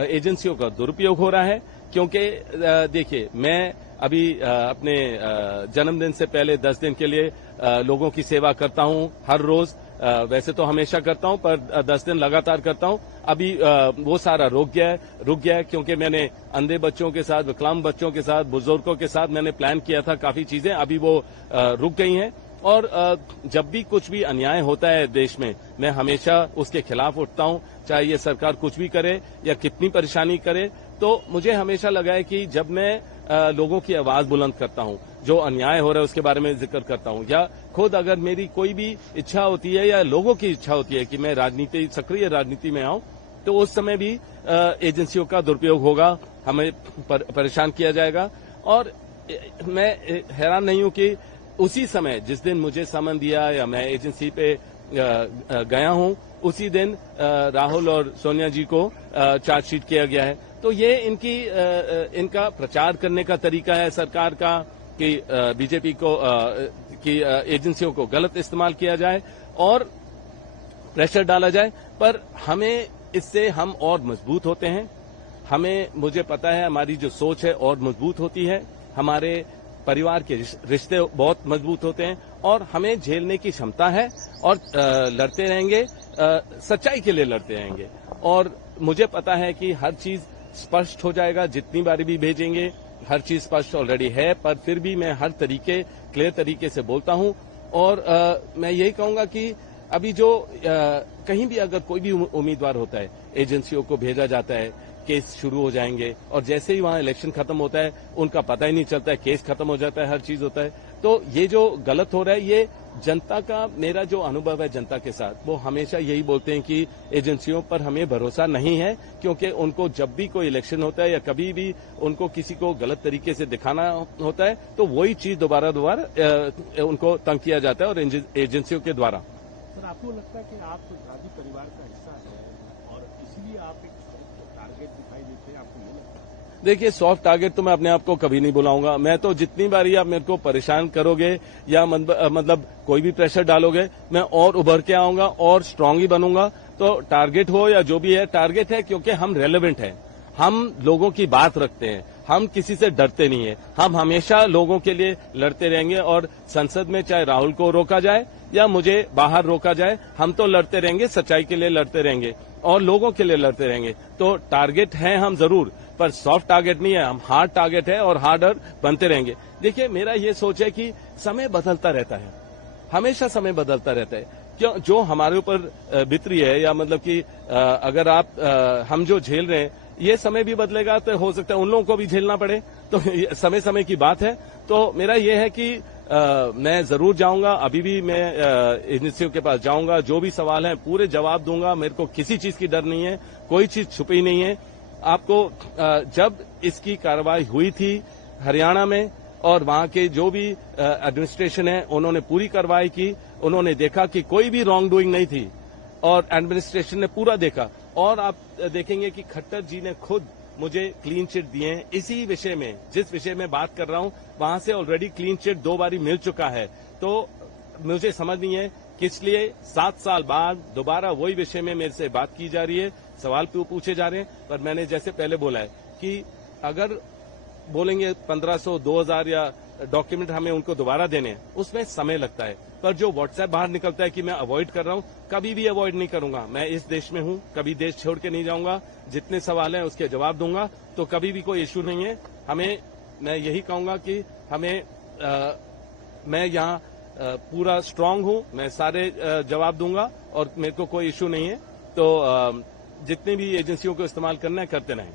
एजेंसियों का दुरुपयोग हो रहा है। क्योंकि देखिए, मैं अभी अपने जन्मदिन से पहले 10 दिन के लिए लोगों की सेवा करता हूं हर रोज। वैसे तो हमेशा करता हूं, पर 10 दिन लगातार करता हूं। अभी वो सारा रुक गया है क्योंकि मैंने अंधे बच्चों के साथ, विकलांग बच्चों के साथ, बुजुर्गों के साथ मैंने प्लान किया था काफी चीजें, अभी वो रुक गई हैं। और जब भी कुछ भी अन्याय होता है देश में, मैं हमेशा उसके खिलाफ उठता हूं, चाहे ये सरकार कुछ भी करे या कितनी परेशानी करे। तो मुझे हमेशा लगा है कि जब मैं लोगों की आवाज बुलंद करता हूं, जो अन्याय हो रहा है उसके बारे में जिक्र करता हूं, या खुद अगर मेरी कोई भी इच्छा होती है या लोगों की इच्छा होती है कि मैं सक्रिय राजनीति में आऊं, तो उस समय भी एजेंसियों का दुरुपयोग होगा, हमें परेशान किया जाएगा। और मैं हैरान नहीं हूं कि उसी समय जिस दिन मुझे समन दिया या मैं एजेंसी पे गया हूं, उसी दिन राहुल और सोनिया जी को चार्जशीट किया गया है। तो ये इनका प्रचार करने का तरीका है सरकार का कि बीजेपी की एजेंसियों को गलत इस्तेमाल किया जाए और प्रेशर डाला जाए। पर हमें इससे हम और मजबूत होते हैं। मुझे पता है हमारी जो सोच है और मजबूत होती है, हमारे परिवार के रिश्ते बहुत मजबूत होते हैं और हमें झेलने की क्षमता है और लड़ते रहेंगे, सच्चाई के लिए लड़ते रहेंगे। और मुझे पता है कि हर चीज स्पष्ट हो जाएगा, जितनी बारी भी भेजेंगे हर चीज स्पष्ट ऑलरेडी है, पर फिर भी मैं हर क्लियर तरीके से बोलता हूं। और मैं यही कहूंगा कि अभी जो कहीं भी अगर कोई भी उम्मीदवार होता है, एजेंसियों को भेजा जाता है, केस शुरू हो जाएंगे और जैसे ही वहां इलेक्शन खत्म होता है उनका पता ही नहीं चलता है, केस खत्म हो जाता है, हर चीज होता है। तो ये जो गलत हो रहा है, ये जनता का, मेरा जो अनुभव है जनता के साथ, वो हमेशा यही बोलते हैं कि एजेंसियों पर हमें भरोसा नहीं है, क्योंकि उनको जब भी कोई इलेक्शन होता है या कभी भी उनको किसी को गलत तरीके से दिखाना होता है, तो वही चीज दोबारा उनको तंग किया जाता है और एजेंसियों के द्वारा। सर, आपको लगता है कि आप गांधी परिवार का हिस्सा है और इसलिए आप एक टारगेट दिखाई देते हैं, आपको ये लगता है? देखिए, सॉफ्ट टारगेट तो मैं अपने आप को कभी नहीं बुलाऊंगा। मैं तो जितनी बारी आप मेरे को परेशान करोगे या मतलब कोई भी प्रेशर डालोगे, मैं और उभर के आऊंगा और स्ट्रांग ही बनूंगा। तो टारगेट हो या जो भी है, टारगेट है क्योंकि हम रेलेवेंट हैं, हम लोगों की बात रखते हैं, हम किसी से डरते नहीं है, हम हमेशा लोगों के लिए लड़ते रहेंगे। और संसद में चाहे राहुल को रोका जाए या मुझे बाहर रोका जाए, हम तो लड़ते रहेंगे, सच्चाई के लिए लड़ते रहेंगे और लोगों के लिए लड़ते रहेंगे। तो टारगेट है हम जरूर, पर सॉफ्ट टारगेट नहीं है, हम हार्ड टारगेट है और हार्डर बनते रहेंगे। देखिए, मेरा ये सोच है कि समय बदलता रहता है, हमेशा समय बदलता रहता है। क्यों जो हमारे ऊपर बितरी है या मतलब कि अगर हम जो झेल रहे हैं, ये समय भी बदलेगा तो हो सकता है उन लोगों को भी झेलना पड़े। तो समय समय की बात है। तो मेरा ये है कि मैं जरूर जाऊंगा, अभी भी मैं एजेंसियों के पास जाऊंगा, जो भी सवाल है पूरे जवाब दूंगा। मेरे को किसी चीज की डर नहीं है, कोई चीज छुपी नहीं है। आपको जब इसकी कार्रवाई हुई थी हरियाणा में और वहां के जो भी एडमिनिस्ट्रेशन है, उन्होंने पूरी कार्रवाई की, उन्होंने देखा कि कोई भी रॉन्ग डूइंग नहीं थी और एडमिनिस्ट्रेशन ने पूरा देखा। और आप देखेंगे कि खट्टर जी ने खुद मुझे क्लीन चिट दिए हैं इसी विषय में, जिस विषय में बात कर रहा हूं, वहां से ऑलरेडी क्लीन चिट 2 बारी मिल चुका है। तो मुझे समझ नहीं है किस लिए 7 साल बाद दोबारा वही विषय में मेरे से बात की जा रही है, सवाल पूछे जा रहे हैं। पर मैंने जैसे पहले बोला है कि अगर बोलेंगे 1500, 2000 या डॉक्यूमेंट हमें उनको दोबारा देने, उसमें समय लगता है। पर जो व्हाट्सएप बाहर निकलता है कि मैं अवॉइड कर रहा हूं, कभी भी अवॉइड नहीं करूंगा। मैं इस देश में हूं, कभी देश छोड़ के नहीं जाऊंगा। जितने सवाल हैं उसके जवाब दूंगा, तो कभी भी कोई इश्यू नहीं है। मैं यही कहूंगा कि मैं यहाँ पूरा स्ट्रांग हूं, मैं सारे जवाब दूंगा और मेरे को कोई इश्यू नहीं है। तो जितनी भी एजेंसियों को इस्तेमाल करना है करते रहें।